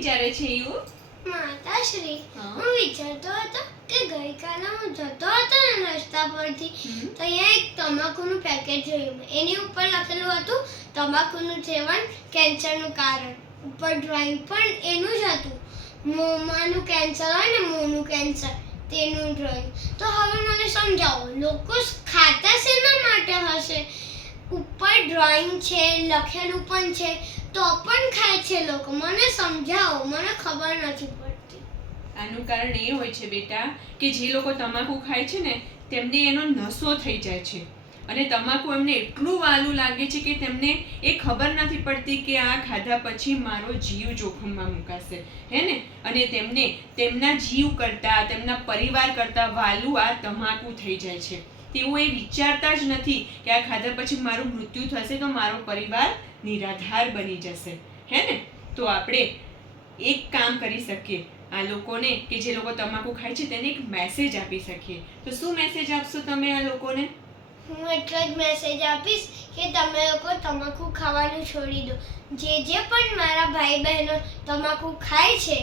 વિચારે છે યુ? માતાશ્રી, હા. હું વિચારતો હતો કે ગઈકાલે હું જતો હતો ને રસ્તા પરથી તો અહીંયા એક તમાકુનું પેકેટ જોયું. એની ઉપર લખેલું હતું તમાકુનું સેવન કેન્સરનું કારણ. ઉપર ડ્રોઈંગ પણ એનું જ હતું. મોંમાંનું કેન્સર હોય ને, મોંનું કેન્સર, તેનું ડ્રોઈંગ. તો હવે મને સમજાવો, લોકો ખાતા શેના માટે હશે? ઉપર ડ્રોઈંગ છે, લખેલું પણ છે, તો પણ ખાય છે લોકો. મને સમજાવો, મને ખબર નથી પડતી. આનું કારણ એ હોય છે બેટા કે જે લોકો તમાકુ ખાય છે ને તેમને એનો નશો થઈ જાય છે અને તમાકુ એમને એટલું વાલું લાગે છે કે તેમને એ ખબર નથી પડતી કે આ ખાધા પછી મારો જીવ જોખમમાં મુકાશે, હે ને? અને તેમને તેમના જીવ કરતાં, તેમના પરિવાર કરતાં વાલું આ તમાકુ થઈ જાય છે. તેઓ એ વિચારતા જ નથી કે આ ખાધા પછી મારું મૃત્યુ થશે તો મારો પરિવાર નિરાધાર બની જશે, હે ને? તો આપણે એક કામ કરી શકીએ, આ લોકોને કે જે લોકો તમાકુ ખાય છે તેને એક મેસેજ આપી શકીએ. તો શું મેસેજ આપશો તમે આ લોકોને? હું એટલો જ મેસેજ આપીશ કે તમે લોકો તમાકુ ખાવાનું છોડી દો. જે પણ મારા ભાઈ બહેનો તમાકુ ખાય છે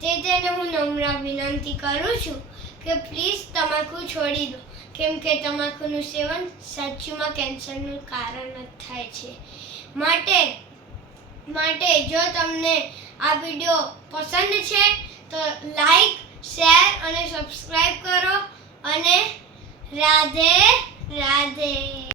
તેને હું નમ્ર વિનંતી કરું છું કે પ્લીઝ તમાકુ છોડી દો, કેમ કે તમાકુનું સેવન સાચુમાં કેન્સરનું કારણ જ થાય છે. માટે જો તમને આ વિડીયો પસંદ છે તો લાઈક, શેર અને સબસ્ક્રાઇબ કરો અને રાધે રાધે.